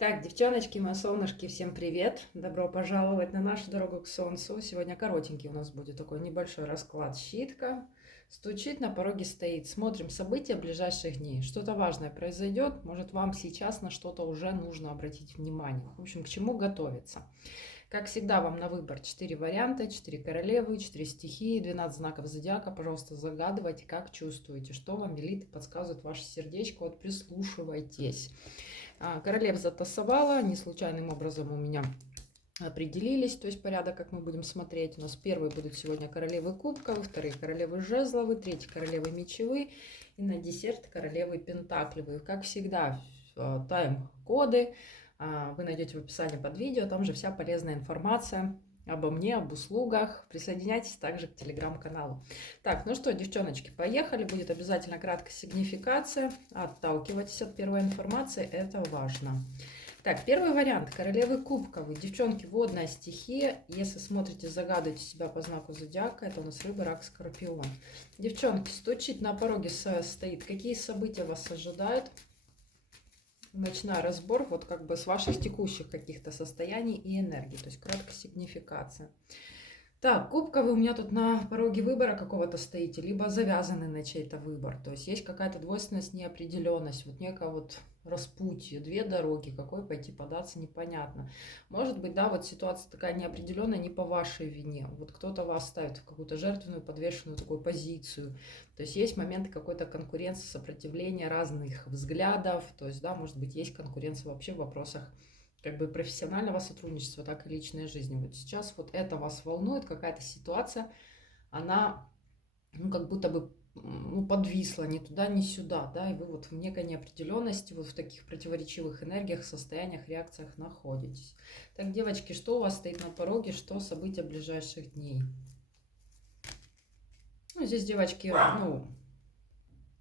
Так, девчоночки, мои солнышки, всем привет! Добро пожаловать на нашу дорогу к Солнцу. Сегодня коротенький у нас будет такой небольшой расклад. Щитка стучит, на пороге стоит. Смотрим события ближайших дней. Что-то важное произойдет, может вам сейчас на что-то уже нужно обратить внимание. В общем, к чему готовиться. Как всегда, вам на выбор 4 варианта, 4 королевы, 4 стихии, 12 знаков зодиака. Пожалуйста, загадывайте, как чувствуете, что вам велит и подсказывает ваше сердечко. Вот прислушивайтесь. Королев затасовала, они случайным образом у меня определились, то есть порядок, как мы будем смотреть. У нас первые будут сегодня королевы кубков, вторые королевы жезловы, третьи королевы мечевые и на десерт королевы пентаклевые. Как всегда, тайм-коды вы найдете в описании под видео, там же вся полезная информация обо мне, об услугах. Присоединяйтесь также к телеграм-каналу. Так, ну что, девчоночки, поехали. Будет обязательно краткая сигнификация. Отталкивайтесь от первой информации, это важно. Так, первый вариант. Королевы кубковые. Девчонки, водная стихия. Если смотрите, загадывайте себя по знаку зодиака. Это у нас рыба, рак, скорпион. Девчонки, стучит на пороге стоит. Какие события вас ожидают? Начинаю разбор вот как бы с ваших текущих каких-то состояний и энергий. То есть краткая сигнификация. Так, кубковый у меня тут на пороге выбора какого-то стоите, либо завязаны на чей-то выбор. То есть есть какая-то двойственность, неопределенность, вот некое вот распутье, две дороги, какой пойти податься, непонятно. Может быть, да, вот ситуация такая неопределенная не по вашей вине. Вот кто-то вас ставит в какую-то жертвенную, подвешенную такую позицию. То есть есть моменты какой-то конкуренции, сопротивления разных взглядов. То есть, да, может быть, есть конкуренция вообще в вопросах как бы профессионального сотрудничества, так и личной жизни. Вот сейчас вот это вас волнует, какая-то ситуация, она, ну, как будто бы, ну, подвисла ни туда, ни сюда, да, и вы вот в некой неопределенности, вот в таких противоречивых энергиях, состояниях, реакциях находитесь. Так, девочки, что у вас стоит на пороге, что события ближайших дней? Ну, здесь, девочки, ну,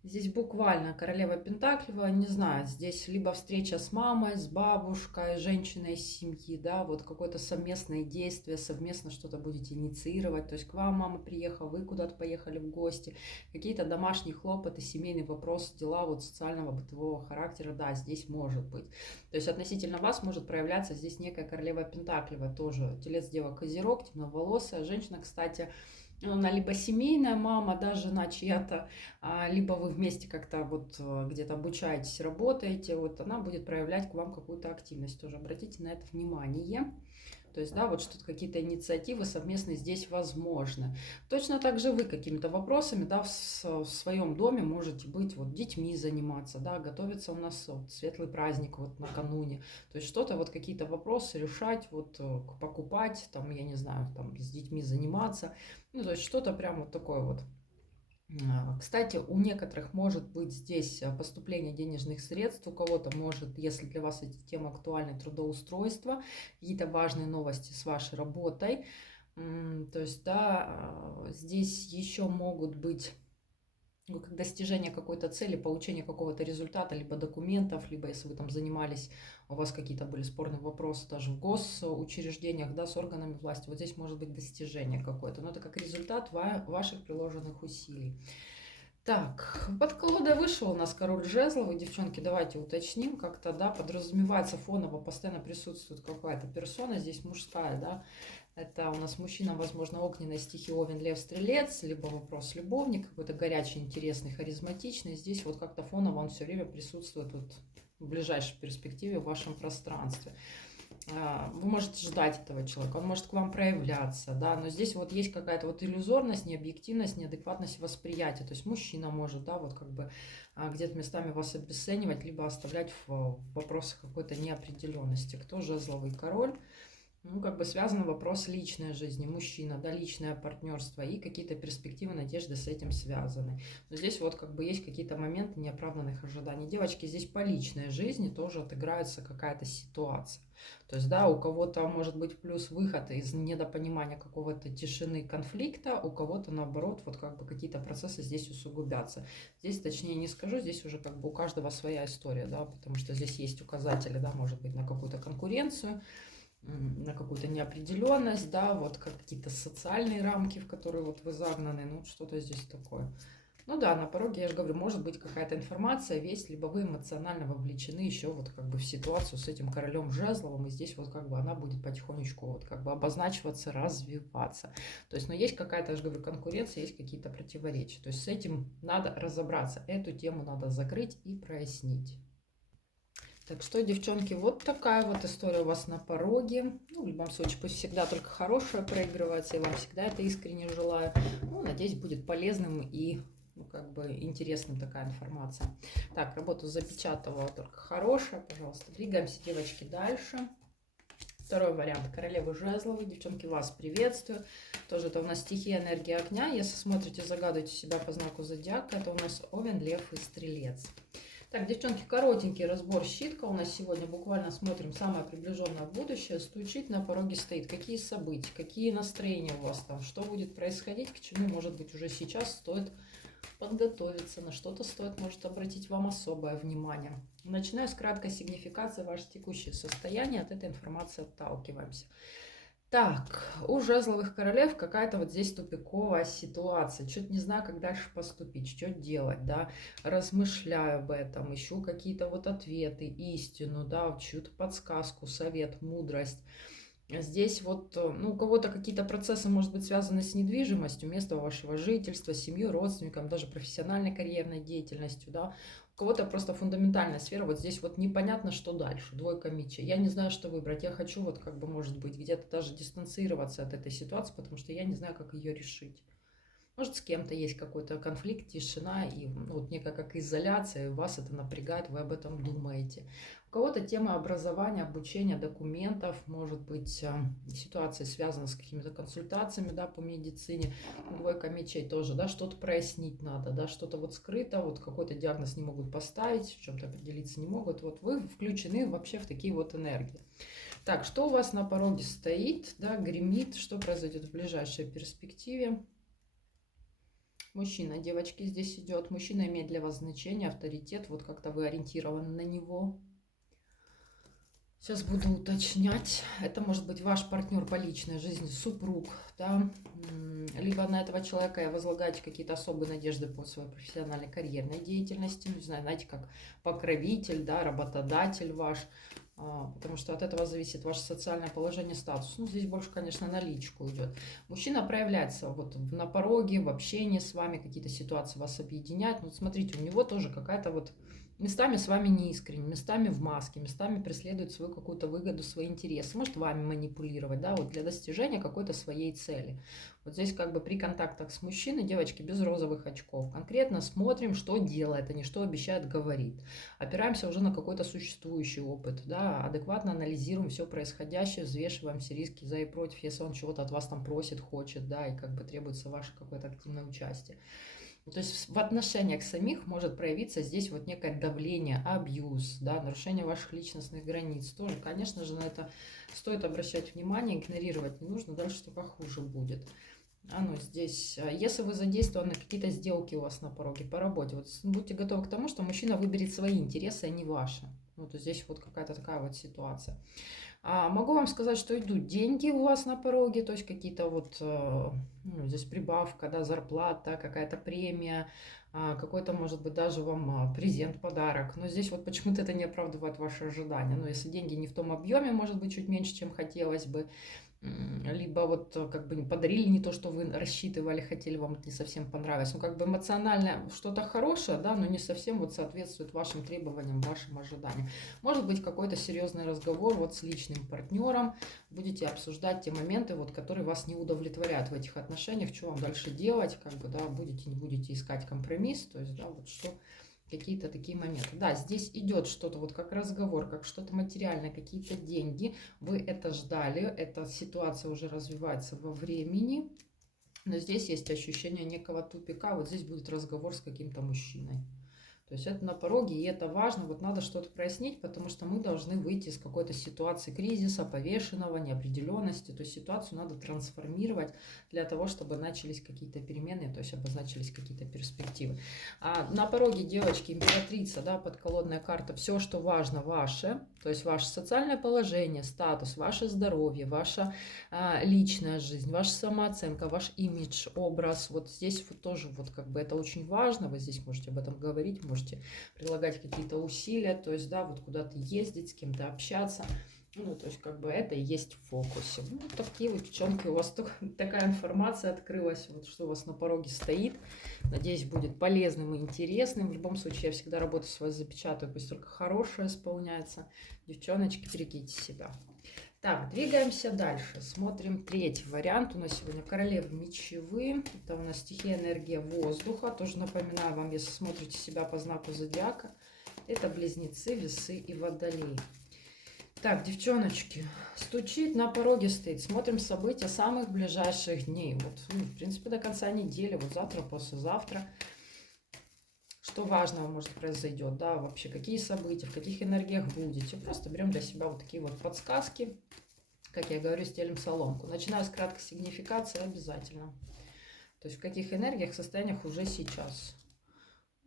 здесь буквально королева Пентаклева, не знаю, здесь либо встреча с мамой, с бабушкой, женщиной из семьи, да, вот какое-то совместное действие, совместно что-то будете инициировать, то есть к вам мама приехала, вы куда-то поехали в гости, какие-то домашние хлопоты, семейный вопрос, дела вот социального, бытового характера, да, здесь может быть. То есть относительно вас может проявляться здесь некая королева Пентаклева, тоже телец, дева, козерог, темноволосая женщина, кстати. Она либо семейная мама, да, жена чья-то, либо вы вместе как-то вот где-то обучаетесь, работаете, вот она будет проявлять к вам какую-то активность тоже. Обратите на это внимание. То есть, да, вот что-то, какие-то инициативы совместные здесь возможны. Точно так же вы какими-то вопросами, да, в своем доме можете быть, вот, детьми заниматься, да, готовиться у нас вот, светлый праздник вот накануне. То есть, что-то, вот, какие-то вопросы решать, вот, покупать, там, я не знаю, там, с детьми заниматься. Ну, то есть, что-то прям вот такое вот. Кстати, у некоторых может быть здесь поступление денежных средств, у кого-то может, если для вас эти темы актуальны, трудоустройство, какие-то важные новости с вашей работой. То есть, да, здесь еще могут быть как достижение какой-то цели, получение какого-то результата, либо документов, либо если вы там занимались, у вас какие-то были спорные вопросы даже в госучреждениях, да, с органами власти, вот здесь может быть достижение какое-то, но это как результат ваших приложенных усилий. Так, под колодой вышел у нас король жезлов, и, девчонки, давайте уточним, как-то, да, подразумевается фоново, постоянно присутствует какая-то персона, здесь мужская, да, это у нас мужчина, возможно, огненной стихии, Овен, Лев, Стрелец, либо вопрос любовник, какой-то горячий, интересный, харизматичный. Здесь вот как-то фоново он все время присутствует вот в ближайшей перспективе в вашем пространстве. Вы можете ждать этого человека, он может к вам проявляться, да, но здесь вот есть какая-то вот иллюзорность, необъективность, неадекватность восприятия. То есть мужчина может, да, вот как бы где-то местами вас обесценивать, либо оставлять в вопросах какой-то неопределенности. Кто жезловый король? Ну, как бы связан вопрос личной жизни, мужчина, да, личное партнерство и какие-то перспективы, надежды с этим связаны. Но здесь вот как бы есть какие-то моменты неоправданных ожиданий. Девочки, здесь по личной жизни тоже отыграется какая-то ситуация. То есть, да, у кого-то может быть плюс выход из недопонимания какого-то тишины конфликта, у кого-то наоборот, вот как бы какие-то процессы здесь усугубятся. Здесь точнее не скажу, здесь уже как бы у каждого своя история, да, потому что здесь есть указатели, да, может быть, на какую-то конкуренцию, на какую-то неопределенность, да, вот как какие-то социальные рамки, в которые вот вы загнаны, ну что-то здесь такое. Ну да, на пороге, я же говорю, может быть какая-то информация, весть, либо вы эмоционально вовлечены еще вот как бы в ситуацию с этим королем жезловым, и здесь вот как бы она будет потихонечку вот как бы обозначиваться, развиваться. То есть, ну есть какая-то, я же говорю, конкуренция, есть какие-то противоречия. То есть с этим надо разобраться, эту тему надо закрыть и прояснить. Так что, девчонки, вот такая вот история у вас на пороге. Ну, в любом случае, пусть всегда только хорошее проигрывается, и вам всегда это искренне желаю. Ну, надеюсь, будет полезным и, ну, как бы интересным такая информация. Так, работу запечатывала только хорошая, пожалуйста. Двигаемся, девочки, дальше. Второй вариант. Королева жезловой. Девчонки, вас приветствую. Тоже это у нас стихия энергии огня. Если смотрите, загадывайте себя по знаку зодиака. Это у нас Овен, Лев и Стрелец. Так, девчонки, коротенький разбор щитка у нас сегодня. Буквально смотрим самое приближенное будущее. Стучить на пороге стоит. Какие события, какие настроения у вас там, что будет происходить, к чему, может быть, уже сейчас стоит подготовиться, на что-то стоит, может, обратить вам особое внимание. Начиная с краткой сигнификации ваше текущее состояние, от этой информации отталкиваемся. Так, у жезловых королев какая-то вот здесь тупиковая ситуация. Что-то не знаю, как дальше поступить, что делать, да. Размышляю об этом, ищу какие-то вот ответы, истину, да, чью-то подсказку, совет, мудрость. Здесь вот, ну, у кого-то какие-то процессы, может быть, связаны с недвижимостью, местом вашего жительства, семьей, родственником, даже профессиональной карьерной деятельностью, да. У кого-то просто фундаментальная сфера, вот здесь вот непонятно, что дальше, двойка мечей. Я не знаю, что выбрать, я хочу вот как бы, может быть, где-то даже дистанцироваться от этой ситуации, потому что я не знаю, как ее решить. Может, с кем-то есть какой-то конфликт, тишина, и ну, вот некая как изоляция, и вас это напрягает, вы об этом думаете. У кого-то тема образования, обучения, документов, может быть, ситуация связана с какими-то консультациями, да, по медицине. Двойка мечей тоже, да, что-то прояснить надо, да, что-то вот скрыто, вот какой-то диагноз не могут поставить, в чем-то определиться не могут. Вот вы включены вообще в такие вот энергии. Так, что у вас на пороге стоит, да, гремит, что произойдет в ближайшей перспективе? Мужчина, девочки, здесь идет. Мужчина имеет для вас значение, авторитет. Вот как-то вы ориентированы на него. Сейчас буду уточнять. Это может быть ваш партнер по личной жизни, супруг, да. Либо на этого человека возлагаете какие-то особые надежды по своей профессиональной карьерной деятельности. Не знаю, знаете, как покровитель, да, работодатель ваш. Потому что от этого зависит ваше социальное положение, статус. Ну, здесь больше, конечно, на личку идет. Мужчина проявляется вот на пороге, в общении с вами, какие-то ситуации вас объединяют. Ну, смотрите, у него тоже какая-то вот местами с вами неискренне, местами в маске, местами преследует свою какую-то выгоду, свои интересы. Может вами манипулировать, да, вот для достижения какой-то своей цели. Вот здесь как бы при контактах с мужчиной, девочки, без розовых очков. Конкретно смотрим, что делает, а не что обещает, говорит. Опираемся уже на какой-то существующий опыт, да, адекватно анализируем все происходящее, взвешиваем все риски за и против, если он чего-то от вас там просит, хочет, да, и как бы требуется ваше какое-то активное участие. То есть в отношениях самих может проявиться здесь вот некое давление, абьюз, да, нарушение ваших личностных границ. Тоже, конечно же, на это стоит обращать внимание, игнорировать не нужно, дальше только хуже будет. Ну здесь, если вы задействованы, какие-то сделки у вас на пороге по работе, вот будьте готовы к тому, что мужчина выберет свои интересы, а не ваши. Вот здесь вот какая-то такая вот ситуация. Могу вам сказать, что идут деньги у вас на пороге, то есть какие-то вот, ну, здесь прибавка, да, зарплата, какая-то премия, какой-то, может быть, даже вам презент, подарок. Но здесь вот почему-то это не оправдывает ваши ожидания. Но если деньги не в том объеме, может быть, чуть меньше, чем хотелось бы, либо вот как бы подарили не то, что вы рассчитывали, хотели, вам это не совсем понравилось. Ну, как бы эмоционально что-то хорошее, да, но не совсем вот соответствует вашим требованиям, вашим ожиданиям. Может быть, какой-то серьезный разговор вот с личным партнером, будете обсуждать те моменты, вот, которые вас не удовлетворяют в этих отношениях, что вам дальше делать, как бы, да, будете, не будете искать компромисс, то есть, да, вот что... Какие-то такие моменты. Да, здесь идет что-то вот как разговор, как что-то материальное, какие-то деньги. Вы это ждали, эта ситуация уже развивается во времени. Но здесь есть ощущение некого тупика. Вот здесь будет разговор с каким-то мужчиной. То есть это на пороге, и это важно, вот надо что-то прояснить, потому что мы должны выйти из какой-то ситуации кризиса, повешенного, неопределенности, то есть ситуацию надо трансформировать для того, чтобы начались какие-то перемены, то есть обозначились какие-то перспективы. А на пороге, девочки, императрица, да, подколодная карта, все, что важно, ваше, то есть ваше социальное положение, статус, ваше здоровье, ваша личная жизнь, ваша самооценка, ваш имидж, образ, вот здесь вот тоже вот как бы это очень важно, вы здесь можете об этом говорить, можете прилагать какие-то усилия, то есть, да, вот куда-то ездить, с кем-то общаться, ну, то есть, как бы это и есть в фокусе. Ну, вот такие вот, девчонки, у вас такая информация открылась, вот что у вас на пороге стоит. Надеюсь, будет полезным и интересным. В любом случае, я всегда работу свою запечатаю, пусть только хорошее исполняется. Девчоночки, берегите себя. Так, двигаемся дальше. Смотрим третий вариант. У нас сегодня королева мечевые. Это у нас стихия энергия воздуха. Тоже напоминаю вам, если смотрите себя по знаку зодиака, это близнецы, весы и водолей. Так, девчоночки, стучит, на пороге стоит. Смотрим события самых ближайших дней. Вот, ну, в принципе, до конца недели. Вот завтра, послезавтра. Что важного может произойдет, да, вообще, какие события, в каких энергиях будете. Просто берем для себя вот такие вот подсказки, как я говорю, стелим соломку. Начинаю с краткой сигнификации обязательно. То есть в каких энергиях, состояниях уже сейчас.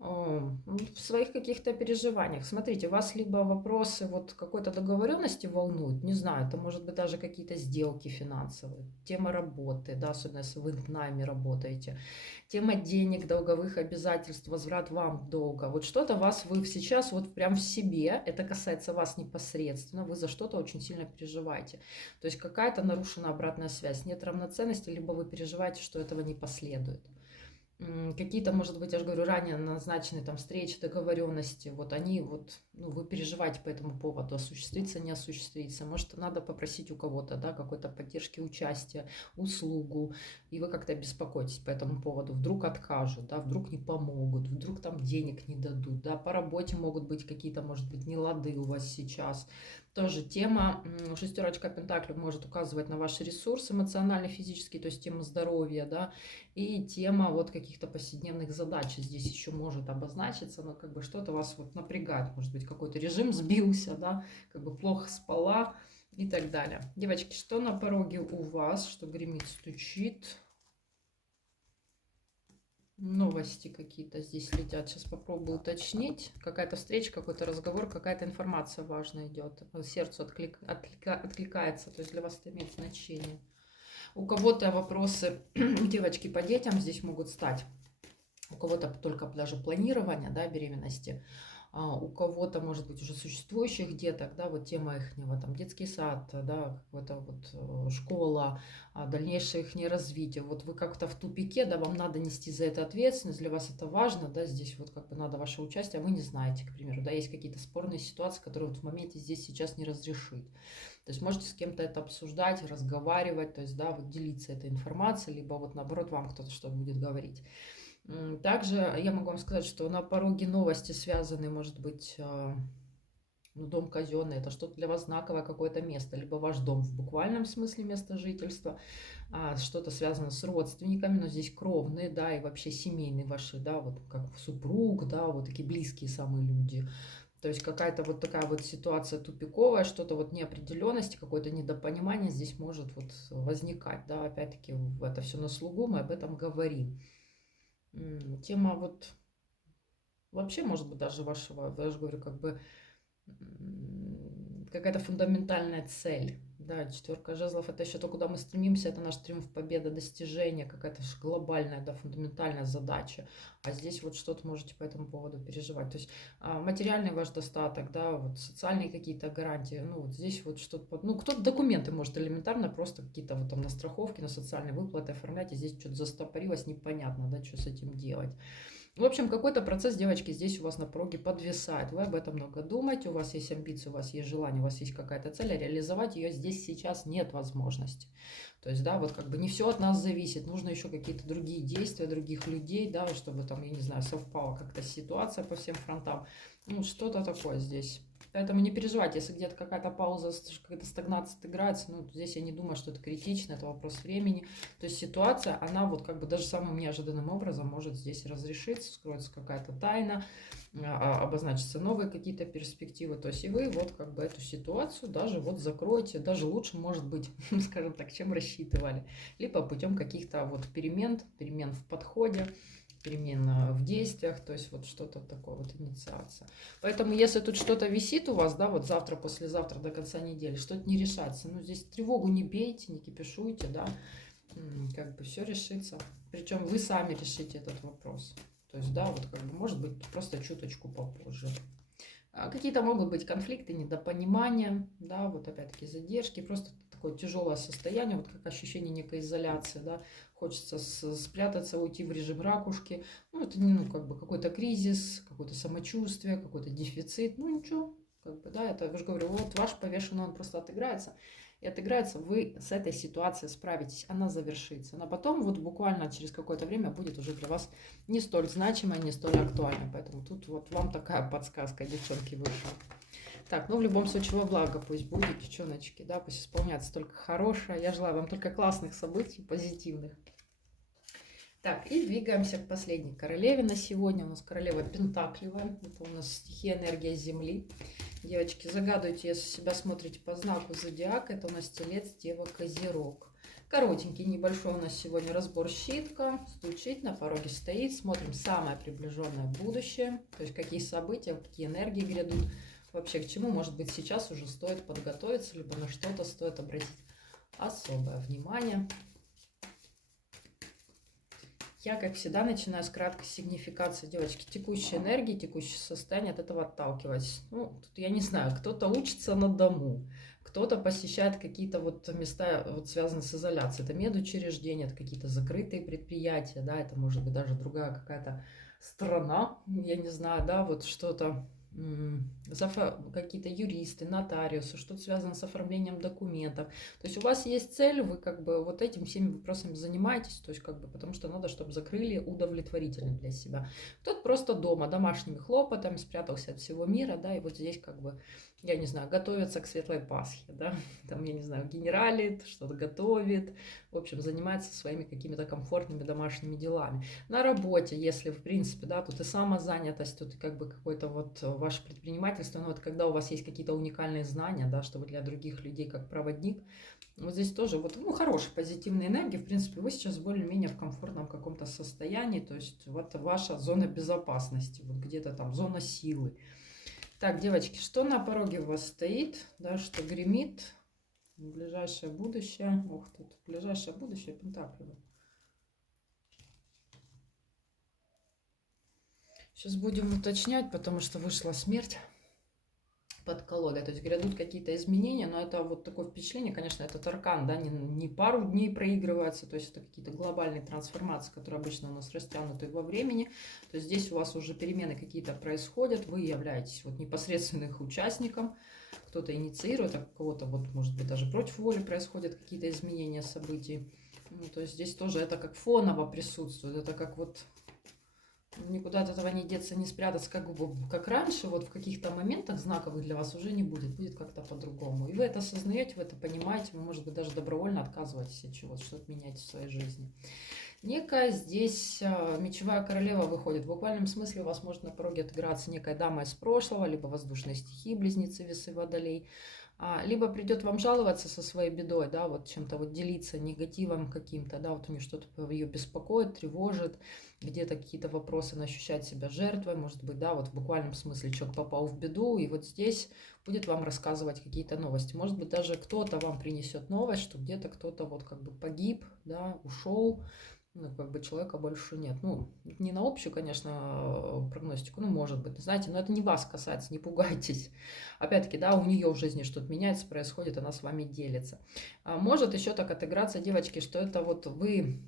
В своих каких-то переживаниях. Смотрите, вас либо вопросы вот какой-то договоренности волнуют, не знаю, это может быть даже какие-то сделки финансовые, тема работы, да, особенно если вы в найме работаете, тема денег, долговых обязательств, возврат вам долга. Вот что-то вас вы сейчас вот прям в себе, это касается вас непосредственно, вы за что-то очень сильно переживаете. То есть какая-то нарушена обратная связь, нет равноценности, либо вы переживаете, что этого не последует. Какие-то, может быть, я же говорю, ранее назначенные там встречи, договоренности, вот они вот, ну, вы переживаете по этому поводу, осуществится, не осуществится. Может, надо попросить у кого-то, да, какой-то поддержки, участия, услугу, и вы как-то беспокоитесь по этому поводу. Вдруг откажут, да, вдруг не помогут, вдруг там денег не дадут, да, по работе могут быть какие-то, может быть, нелады у вас сейчас. Тоже тема, шестерочка пентаклей может указывать на ваши ресурсы эмоционально, физические, то есть тема здоровья, да, и тема вот каких-то повседневных задач здесь еще может обозначиться, но как бы что-то вас вот напрягает, может быть, какой-то режим сбился, да, как бы плохо спала и так далее. Девочки, что на пороге у вас, что гремит, стучит? Новости какие-то здесь летят. Сейчас попробую уточнить. Какая-то встреча, какой-то разговор, какая-то информация важная идет. Сердцу откликается, то есть для вас это имеет значение. У кого-то вопросы, девочки, по детям здесь могут стать. У кого-то только даже планирование, да, беременности. У кого-то, может быть, уже существующих деток, да, вот тема ихнего, там, детский сад, да, какая-то вот школа, дальнейшее их развитие. Вот вы как-то в тупике, да, вам надо нести за это ответственность, для вас это важно, да, здесь вот как бы надо ваше участие, а вы не знаете, к примеру, да, есть какие-то спорные ситуации, которые вот в моменте здесь сейчас не разрешить. То есть можете с кем-то это обсуждать, разговаривать, то есть, да, вот делиться этой информацией, либо вот наоборот вам кто-то что-то будет говорить. Также я могу вам сказать, что на пороге новости связаны, может быть, ну, дом казенный, это что-то для вас знаковое какое-то место, либо ваш дом в буквальном смысле место жительства, что-то связано с родственниками, но здесь кровные, да, и вообще семейные ваши, да, вот как супруг, да, вот такие близкие самые люди. То есть какая-то вот такая вот ситуация тупиковая, что-то вот неопределенности, какое-то недопонимание здесь может вот возникать, да, опять-таки это все на слугу, мы об этом говорим. Тема вот вообще, может быть, даже вашего, я же говорю, как бы какая-то фундаментальная цель. Да, четверка жезлов — это еще то, куда мы стремимся, это наш триумф, победа, достижение, какая-то глобальная, да, фундаментальная задача. А здесь вот что-то можете по этому поводу переживать. То есть материальный ваш достаток, да, вот социальные какие-то гарантии, ну вот здесь вот что-то, ну кто-то документы может элементарно просто какие-то вот там на страховки, на социальные выплаты оформлять, и здесь что-то застопорилось, непонятно, да, что с этим делать. В общем, какой-то процесс, девочки, здесь у вас на пороге подвисает. Вы об этом много думаете, у вас есть амбиции, у вас есть желание, у вас есть какая-то цель, а реализовать ее здесь сейчас нет возможности. То есть, да, вот как бы не все от нас зависит, нужно еще какие-то другие действия, других людей, да, чтобы там, я не знаю, совпала как-то ситуация по всем фронтам. Ну, что-то такое здесь. Поэтому не переживайте, если где-то какая-то пауза, какая-то стагнация отыграется, ну, здесь я не думаю, что это критично, это вопрос времени. То есть ситуация, она вот как бы даже самым неожиданным образом может здесь разрешиться, скроется какая-то тайна, обозначатся новые какие-то перспективы. То есть и вы вот как бы эту ситуацию даже вот закроете, даже лучше, может быть, скажем так, чем рассчитывали. Либо путем каких-то вот перемен в подходе, перемен в действиях, то есть вот что-то такое, вот инициация. Поэтому если тут что-то висит у вас, да, вот завтра, послезавтра, до конца недели, что-то не решается, ну здесь тревогу не бейте, не кипишуйте, да, как бы все решится. Причем вы сами решите этот вопрос. То есть, да, вот как бы может быть просто чуточку попозже. Какие-то могут быть конфликты, недопонимания, да, вот опять-таки задержки, просто такое тяжелое состояние, вот как ощущение некой изоляции, да, хочется спрятаться, уйти в режим ракушки, ну, это не, ну, как бы какой-то кризис, какое-то самочувствие, какой-то дефицит, ну, ничего, как бы, да, это, я же говорю, вот ваш повешенный, он просто отыграется, и отыграется, вы с этой ситуацией справитесь, она завершится, но потом вот буквально через какое-то время будет уже для вас не столь значимая, не столь актуальная. Поэтому тут вот вам такая подсказка, девчонки, вышла. Так, ну в любом случае во благо пусть будет, девчоночки, да, пусть исполняется только хорошее. Я желаю вам только классных событий, позитивных. Так, и двигаемся к последней королеве на сегодня. У нас королева Пентаклевая. Это у нас стихия энергия Земли. Девочки, загадывайте, если себя смотрите по знаку зодиака. Это у нас Телец, Дева, Козерог. Коротенький, небольшой у нас сегодня разбор щитка. Стучит, на пороге стоит. Смотрим самое приближенное будущее. То есть какие события, какие энергии грядут. Вообще к чему, может быть, сейчас уже стоит подготовиться, либо на что-то стоит обратить особое внимание. Я, как всегда, начинаю с краткой сигнификации, девочки. Текущей энергии, текущее состояние, от этого отталкиваясь. Ну, тут я не знаю, кто-то учится на дому, кто-то посещает какие-то вот места, вот связанные с изоляцией. Это медучреждения, это какие-то закрытые предприятия, да, это может быть даже другая какая-то страна, я не знаю, да, вот что-то, какие-то юристы, нотариусы, что-то связано с оформлением документов. То есть у вас есть цель, вы как бы вот этим всеми вопросами занимаетесь, то есть как бы потому что надо, чтобы закрыли удовлетворительно для себя. Кто-то просто дома, домашними хлопотами спрятался от всего мира, да, и вот здесь как бы, я не знаю, готовится к Светлой Пасхе, да, там, я не знаю, генералит, что-то готовит, в общем, занимается своими какими-то комфортными домашними делами. На работе, если, в принципе, да, тут и самозанятость, тут и как бы какой-то вот ваше предпринимательство, но вот когда у вас есть какие-то уникальные знания, да, что вы для других людей как проводник, вот здесь тоже вот, ну, хорошая позитивная энергия, в принципе, вы сейчас более-менее в комфортном каком-то состоянии, то есть вот ваша зона безопасности, вот где-то там зона силы. Так, девочки, что на пороге у вас стоит, да, что гремит в ближайшее будущее, ох, тут ближайшее будущее Пентаклево. Сейчас будем уточнять, потому что вышла смерть под колодой. То есть грядут какие-то изменения, но это вот такое впечатление, конечно, этот аркан, да, не пару дней проигрывается, то есть это какие-то глобальные трансформации, которые обычно у нас растянуты во времени. То есть здесь у вас уже перемены какие-то происходят, вы являетесь вот непосредственным их участником, кто-то инициирует, а кого-то вот, может быть, даже против воли происходят какие-то изменения событий. Ну, то есть здесь тоже это как фоново присутствует, это как вот никуда от этого не деться, не спрятаться, как раньше, вот в каких-то моментах знаковых для вас уже не будет, будет как-то по-другому. И вы это осознаете, вы это понимаете, вы, может быть, даже добровольно отказываетесь от чего-то, что-то меняете в своей жизни. Некая здесь мечевая королева выходит. В буквальном смысле у вас может на пороге отыграться некая дама из прошлого, либо воздушные стихии, близнецы, весы, водолей. Либо придет вам жаловаться со своей бедой, да, вот чем-то вот делиться негативом каким-то, да, вот у нее что-то ее беспокоит, тревожит, где-то какие-то вопросы, она ощущает себя жертвой, может быть, да, вот в буквальном смысле человек попал в беду, и вот здесь будет вам рассказывать какие-то новости. Может быть, даже кто-то вам принесет новость, что где-то кто-то вот как бы погиб, да, ушел, ну, как бы человека больше нет. Ну, не на общую, конечно, прогностику, ну, может быть, знаете, но это не вас касается, не пугайтесь. Опять-таки, да, у нее в жизни что-то меняется, происходит, она с вами делится. Может еще так отыграться, девочки, что это вот вы,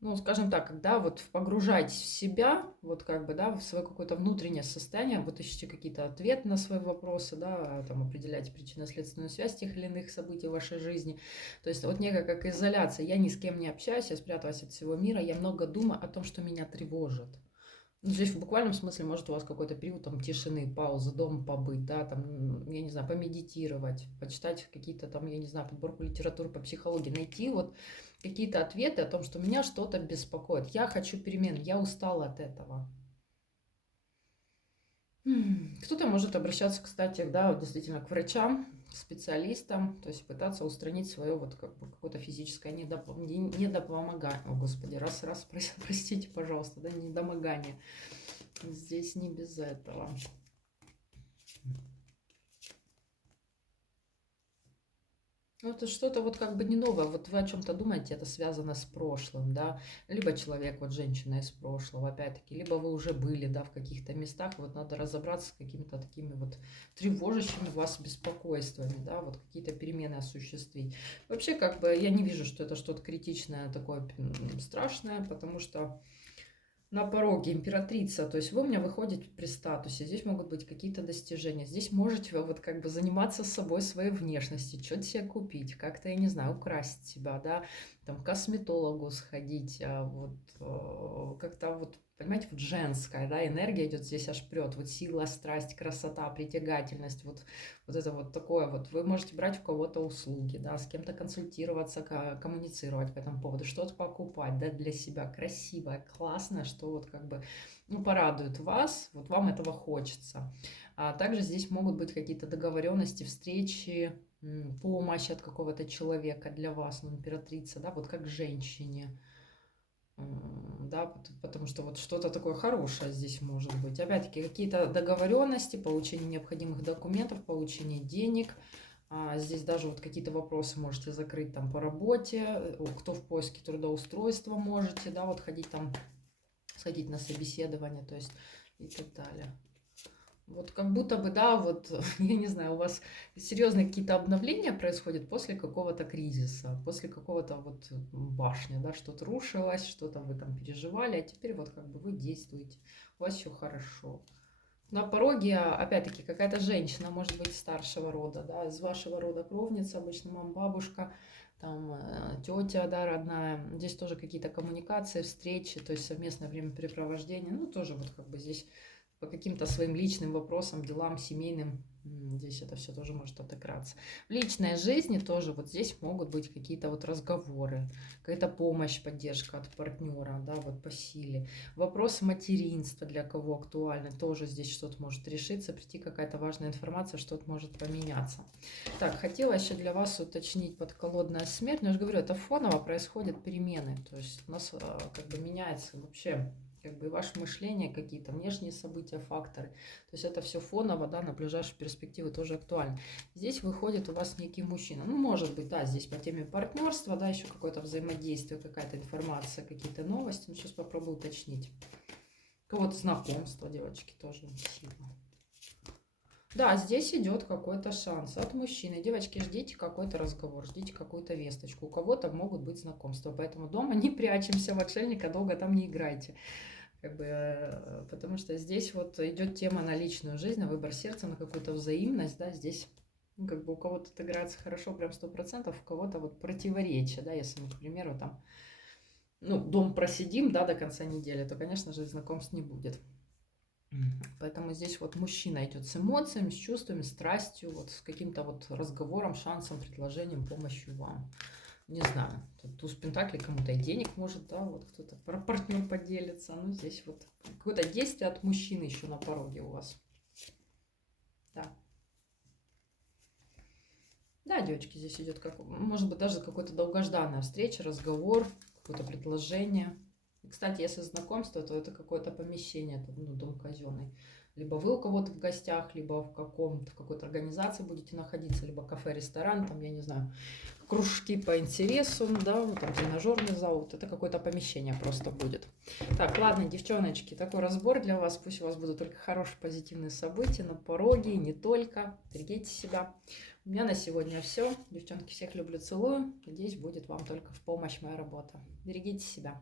ну, скажем так, когда вот погружаетесь в себя, вот как бы, да, в свое какое-то внутреннее состояние, вот ищете какие-то ответы на свои вопросы, да, там определяете причинно-следственную связь тех или иных событий в вашей жизни. То есть вот некая как изоляция. Я ни с кем не общаюсь, я спряталась от всего мира, я много думаю о том, что меня тревожит. Ну, здесь в буквальном смысле может у вас какой-то период там тишины, паузы, дома побыть, да, там, я не знаю, помедитировать, почитать какие-то там, я не знаю, подборку литературы по психологии, найти вот какие-то ответы о том, что меня что-то беспокоит. Я хочу перемен, я устала от этого. Кто-то может обращаться, кстати, да, вот действительно к врачам, к специалистам, то есть пытаться устранить свое вот как бы какое-то физическое недопомогание. О, Господи, простите, пожалуйста, да, недомогание. Здесь не без этого. Ну, это что-то вот как бы не новое. Вот вы о чем-то думаете, это связано с прошлым, да. Либо человек, вот женщина из прошлого, опять-таки, либо вы уже были, да, в каких-то местах. Вот надо разобраться с какими-то такими вот тревожащими вас беспокойствами, да, вот какие-то перемены осуществить. Вообще, как бы, я не вижу, что это что-то критичное, такое страшное, потому что на пороге императрица, то есть вы у меня выходите при статусе, здесь могут быть какие-то достижения, здесь можете вы вот как бы заниматься собой, своей внешностью, что-то себе купить, как-то, я не знаю, украсить себя, да, там, к косметологу сходить, вот, как-то вот, понимаете, вот женская, да, энергия идет здесь аж прет, вот сила, страсть, красота, притягательность, вот это вот такое вот, вы можете брать у кого-то услуги, да, с кем-то консультироваться, коммуницировать по этому поводу, что-то покупать, да, для себя красивое, классное, что вот как бы, ну, порадует вас, вот вам этого хочется. А также здесь могут быть какие-то договоренности, встречи, помощь от какого-то человека для вас, ну, императрица, да, вот как женщине, да, потому что вот что-то такое хорошее здесь может быть. Опять-таки, какие-то договоренности, получение необходимых документов, получение денег. Здесь даже вот какие-то вопросы можете закрыть там по работе, кто в поиске трудоустройства можете, да, вот ходить там, сходить на собеседование, то есть и так далее. Вот как будто бы, да, вот, я не знаю, у вас серьезные какие-то обновления происходят после какого-то кризиса, после какого-то вот башня, да, что-то рушилось, что-то вы там переживали, а теперь вот как бы вы действуете, у вас все хорошо. На пороге, опять-таки, какая-то женщина, может быть, старшего рода, да, из вашего рода кровница, обычно мама, бабушка, там, тетя, да, родная. Здесь тоже какие-то коммуникации, встречи, то есть совместное времяпрепровождение. Ну, тоже вот как бы здесь по каким-то своим личным вопросам, делам, семейным, здесь это все тоже может отыграться. В личной жизни тоже вот здесь могут быть какие-то вот разговоры, какая-то помощь, поддержка от партнера, да, вот по силе. Вопросы материнства для кого актуальны, тоже здесь что-то может решиться, прийти какая-то важная информация, что-то может поменяться. Так, хотела еще для вас уточнить подколодная смерть, но я же говорю, это фоново происходят перемены, то есть у нас как бы меняется вообще как бы ваше мышление, какие-то внешние события, факторы. То есть это все фоново, да, на ближайшие перспективы тоже актуально. Здесь выходит у вас некий мужчина. Ну, может быть, да, здесь по теме партнерства, да, еще какое-то взаимодействие, какая-то информация, какие-то новости. Ну, сейчас попробую уточнить. Кого-то знакомство, девочки, тоже сильно. Да, здесь идет какой-то шанс от мужчины. Девочки, ждите какой-то разговор, ждите какую-то весточку. У кого-то могут быть знакомства, поэтому дома не прячемся в отшельника, долго там не играйте. Как бы, потому что здесь вот идет тема на личную жизнь, на выбор сердца, на какую-то взаимность, да, здесь ну, как бы у кого-то отыграется хорошо, прям 100%, у кого-то вот противоречие, да, если мы, к примеру, там, ну, дом просидим, да, до конца недели, то, конечно же, знакомств не будет. Поэтому здесь вот мужчина идет с эмоциями, с чувствами, страстью, вот с каким-то вот разговором, шансом, предложением, помощью вам. Не знаю, тут туз пентаклей кому-то и денег может, да, вот кто-то про партнер поделится. Ну, здесь вот какое-то действие от мужчины еще на пороге у вас. Да. Да, девочки, здесь идет как, может быть, даже какая-то долгожданная встреча, разговор, какое-то предложение. И, кстати, если знакомство, то это какое-то помещение, ну, дом казенный. Либо вы у кого-то в гостях, либо в какой-то организации будете находиться, либо кафе, ресторан, там, я не знаю, кружки по интересу, да, вот там тренажерный зал, вот это какое-то помещение просто будет. Так, ладно, девчоночки, такой разбор для вас, пусть у вас будут только хорошие позитивные события на пороге, не только, берегите себя. У меня на сегодня все, девчонки, всех люблю, целую, надеюсь, будет вам только в помощь моя работа. Берегите себя.